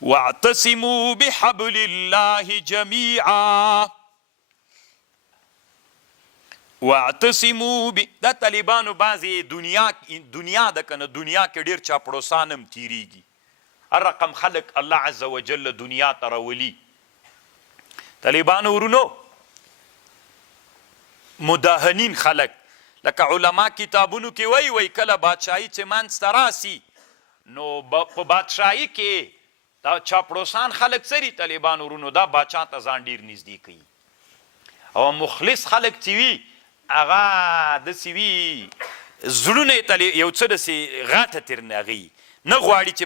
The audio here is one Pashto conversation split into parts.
واعتصموا بحبل الله جميعا. واعتصموا دا طالبانو بعضې دنیا ده که نه دنیا کې ډېر چاپړوسان هم تیریږي. هر رقم خلق الله عز وجل دنیا ته راولي. طالبانو ورونو مداهنین خلق لکه علما کتابونو کې وی کله بادشاهي چې منځته راسي نو په بادشاهي کې دا چاپړوسان خلق سری طالبانو ورونو دا بادشاه ته ځان ډېر نږدې کوي او مخلص خلق چې وي هغه داسې وي زړونه یې یو څه داسې غاټه ترنغي نه غواړي چې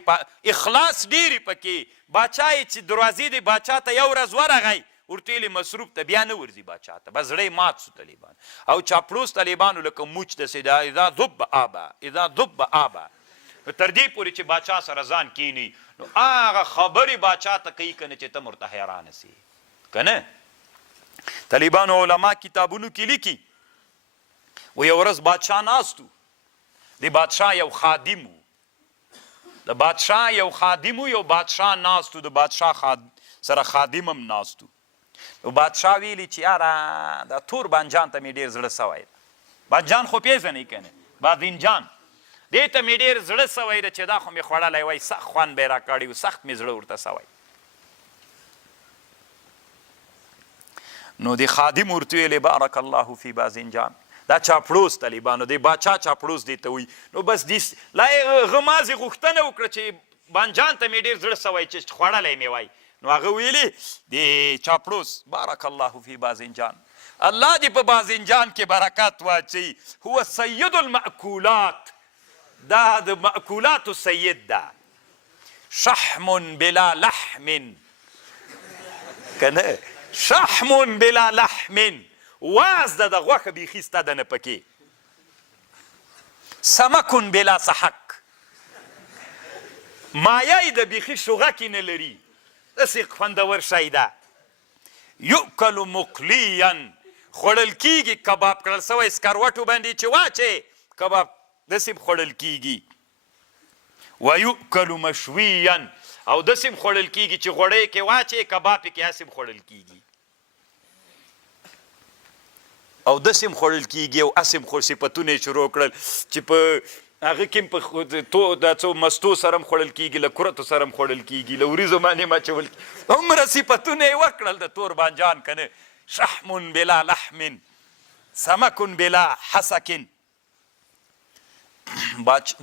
اخلاص ډېرې پکې بادشاه یې چې دروازې دی بادشاه ته یو ورځ ورغی ورته ویلې مصروف ته بیا نه ورځي بادشاه ته بس زړه یې مات سو طالبان او چاپلوس طالبانو لکه موچ داسې دا اذا ذب آبا تر دې پورې چې بادشاه سره ځان کینی نو هغه خبرې بادشاه ته کوي که نه چې ته ورته حیرانه سي که نه. طالبانو علما کتابونو کې لیکي و یو ورځ بادشاه ناست و د بادشاه یو خادم و د بادشاه یو خادم و یو بادشاه ناست و د بادشاه سره خادم هم ناست و نو بادشاه ویلي چې یاره دا تور بانجان ته مې ډېر زړه سوی بانجان خو پیژنئ که نه بادینجان دې ته مې ډېر زړه سوی ده چې دا خو مې خوړلی وای سخت خوند به یې راکړی و سخت مې زړه ورته سوی. نو د خادم ورته ویلې بارک الله فی بازنجان دا چاپړوس طالبانو دی بادشاه چاپړوس دی ته وایي نو بس لا یې غمازې غوښتنه وکړه چې بانجان ته مې ډېر زړه سوی چې خوړلی مې وای نو هغه ویلي د چاپړوس بارک الله فی بازنجان الله دې په بازنجان کې برکات واچوي هو سید المأکولات دا د مأکولاتو سید ده شحم بلا لحم که نه شحم بلا لحم واز ده د غوښه بیخي سته ده نه پکې سمکن بلا سحک مایه یې د بیخي شوغکې نه لري داسې خوندور شی ده یؤکل مقلیا خوړل کیږي کباب کړل سوی سکروټو باندې چې واچې کباب داسې خوړل کیږي ویؤکل مشویا او داسې خوړل کیږي چې غوړی کې واچې کباب کې هسې خوړل کیږي او داسې خوړل کیږي او هسې صفتونه یې شروع کړل چې په هغه کې په دا څو مستو سره هم خوړل کیږي له کرتو سره هم خوړل کیږي له وریځو باندې هم اچول هومره صفتونه یې وکړل د تور بانجان که نه شحم بلا لحم سمکن بلا حسکن.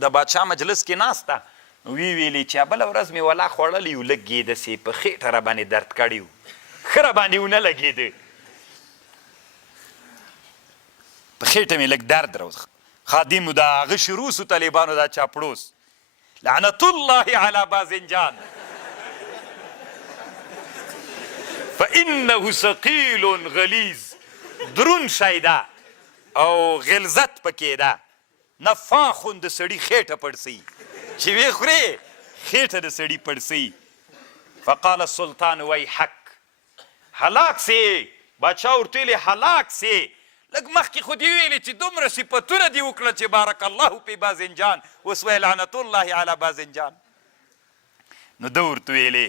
د بادشاه مجلس کې ناسته ویلي چې بله ورځ مې ولا خوړلی و لږ داسې په خېټه را باندې درد کړی و ښه را باندې ونه لګېده په خېټه مې لږ درد را خادم د هغه شروع سو طالبانو دا چاپړوس لعنت الله علی بازنجان فانه ثقیل غلیظ درون شی ده او غلظت پکې ده نفاخون د سړي خېټه پړسوي چې ویې خورې خېټه د سړي پړسوي. فقال السلطان ویحک هلاک سې بادشاه ورته ویلې هلاک سې لږ مخکې خو دې ویلې چې دومره صفتونه دې وکړه چې بارک الله فی بازنجان اوس وایي لعنت الله علی بازنجان. نو ده ورته ویلې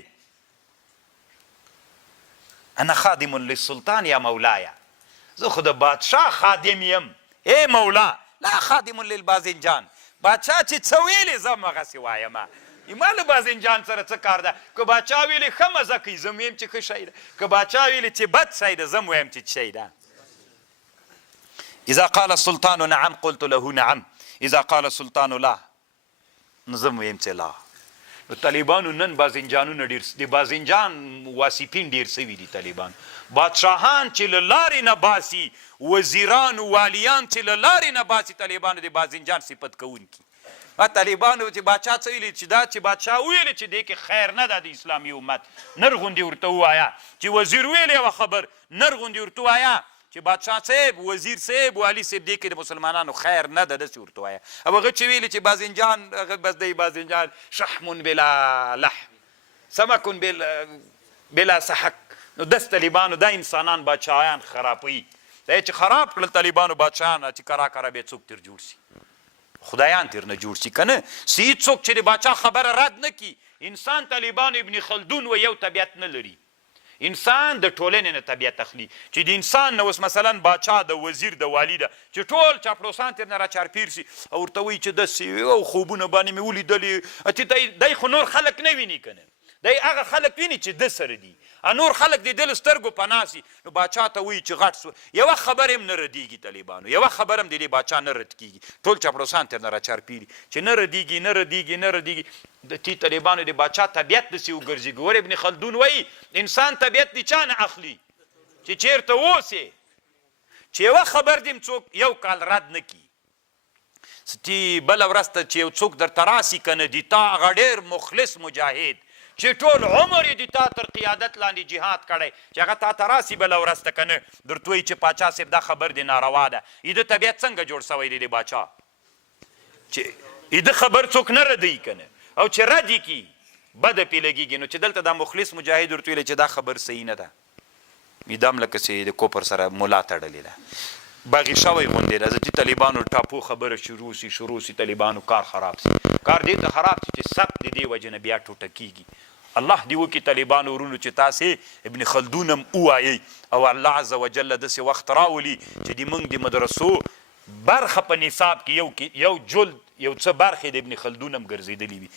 انا خادم للسلطان یا مولایا زه خو د بادشاه خادم یم ای مولا لا خادم للبازنجان بادشاه چې څه ویلې زه هم هغسې وایمه ما له بازنجان سره څه کار ده که بادشاه ویلې ښه مزه کوي زه م ویم چې ښه شی ده که بادشاه ویلې چې بد شی ده زه م ویم چې شی ده. اذا قال السلطان نعم قلت له نعم اذا قال السلطان لا نو زه م ویم چې لا. نو طالبانو نن بازنجانونه ډېر د بازنجان واسفین ډېر سوي دي طالبان بادشاهان چې له لارې نه باسي وزیران و والیان چې له لارې نه باسي طالبانو د بازنجان صفت کوونکي طالبانو چې بادشاه څه ویلي چې دا چې بادشاه ویلې چې دې کې خیر نه ده د اسلامي امت نر غوندې ورته ووایه چې وزیر ویلې یوه خبر نر غوندې ورته ووایه چې بادشاه صاحب وزیر صاحب والي صاحب دې کې د مسلمانانو خیر نه ده داسې ورته وایه او هغه چې ویلې چې بازنجان هغه بس دی بازنجان شحم بلا لحم سمکن بلا سحک. نو داس طالبانو دا انسانان بادشاهان خرابوي دا چې خراب کړل طالبانو بادشاهان چې کرا کرا به څوک تر جوړ شي خدایان تر نه جوړ شي که نه سی څوک چې د بادشاه خبره رد نه کي انسان طالبان ابن خلدون و یو طبیعت نه لري انسان د ټولنې نه طبیعت اخلي چې د انسان نه اوس مثلا باچا د وزیر د والي ده چې ټول چاپلوسان ترې نه راچارپیر سي او ورته وایي چې داسې او خوبونه باندې مې ولیدلې دی خو نور خلک نه ویني که نه دی هغه خلک ویني چې ده سره دي نور خلک د ده له سترګو پناه سي نو باچا ته وایي چې غټ سو یوه خبره هم نه ردېږي طالبانو یوه خبره هم د دې باچا نه رد کېږي ټول چاپلوسان ترې نه راچارپیري چې نه ردېږي د تی طالبانو د باچا طبیعت داسې وګرځي ګور ابن خلدون وایي انسان طبیعت د چا نه اخلي چې چیرته اوسې چې یوه خبر دې څوک یو کال رد نه کړي تی بله ورځ ته چې یو څوک درته راسي که نه د تا هغه ډېر مخلص مجاهد چې ټول عمر یې د تا تر قیادت لاندې جهاد کړی چې هغه تا ته راسي بله ورځ ته که نه درته وایي چې پاچا صاحب دا خبر دې ناروا ده د طبیعت څنګه جوړ سوی دی د باچا چې د خبر څوک نه ردوي که نه او چې رد یې کي بده پې لګېږي نو چې دلته دا مخلص مجاهد ورته ویلی چې دا خبر صحیح نه ده دا هم لکه چې د کوپر سره ملا تړلې ده باغي شوی غوندې ده د طالبانو ټاپو خبره شروع سي طالبانو کار خراب سي کار دې ته خراب سي چې سب د دې وجې نه بیا ټوټه کېږي الله دې وکړي طالبانو ورونو چې تاسې ابن خلدون هم ووایئ او الله عز وجل داسې وخت راولي چې د موږ د مدرسو برخه په نصاب کې یو جلد یو څه برخې د ابن خلدون هم ګرځېدلي وي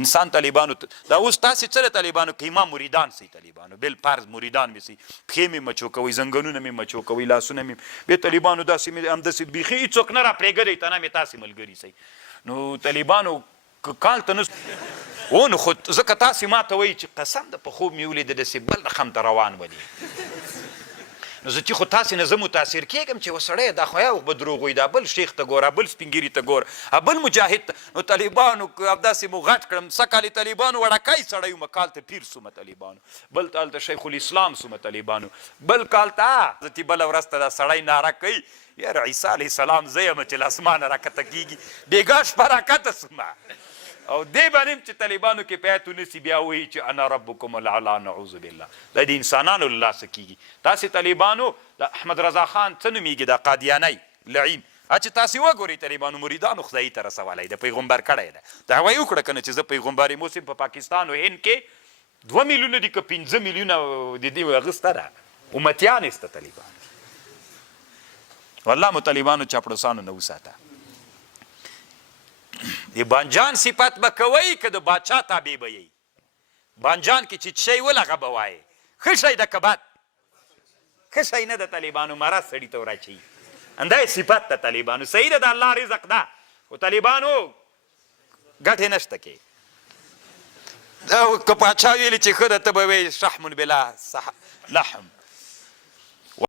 انسان طالبانو دا اوس تاسې څه د طالبانو کې ما مریدان سي طالبانو بل فرض مریدان مې سي پښې مې مچو کوئ زنګنونه مې مچو کوئ لاسونه مې بې طالبانو داسې مې همداسې بیخي هېڅوک نه راپرېږدئ ته نه مې تاسې ملګري سئ نو طالبانو کال ته نو نو خو ځکه تاسې ما ته وایي چې قسم د په خوب مې ولیده داسې بل رقم ته روان ولي نو زه چې خو تاسې نه زه متاثر کېږم چې وسړی دا خو یو به دروغ وایي دا بل شیخ ته ګوره بل سپین ته ګوره بل مجاهد ته نو طالبانو همداسې مو غټ کړم سږ کال طالبانو وړکی سړی وم کال ته پیر سومه طالبانو بل کال ته شیخ الاسلام سومه طالبانو بل کال ته زه چې بله ورځ ته دا سړی ناره کوي یاره عیسی علیه السلام زه یم چې له اسمانه راکته کېږي بېګا شپه راکته سومه او دې باندې چې طالبانو کې پیاتو نسی بیا وایي چې انا ربکم العلا نعوذ بالله دا د انسانانو له لاسه کېږي تاسې طالبانو د احمد رضا خان څه نومیږي دا قادیانی لعین چې تاسې وګورئ طالبانو مریدانو خدایي ته رسولی د پیغمبر کړی ده دعوه یې وکړه که نه چې زه پیغمبر یم اوس په پاکستان او هند کې 2 میلیونه دي که 15 میلیونه د دې اغسته ده امتیان ایسته طالبانو والله مو طالبانو چاپړوسانو نه وساته د بانجان صفت به کوئ که د باچا تابع به یئ بانجان کې چې شی ول هغه به وایې ښه شی ده که بد ښه شی نه ده طالبانو مرض سړي ته وراچوي همدا صفت ده طالبانو صحیح ده د الله رزق ده خو طالبانو ګټې نشته کې که باچا ویلي چې ښه ده ته به وایې شحم بلا لحم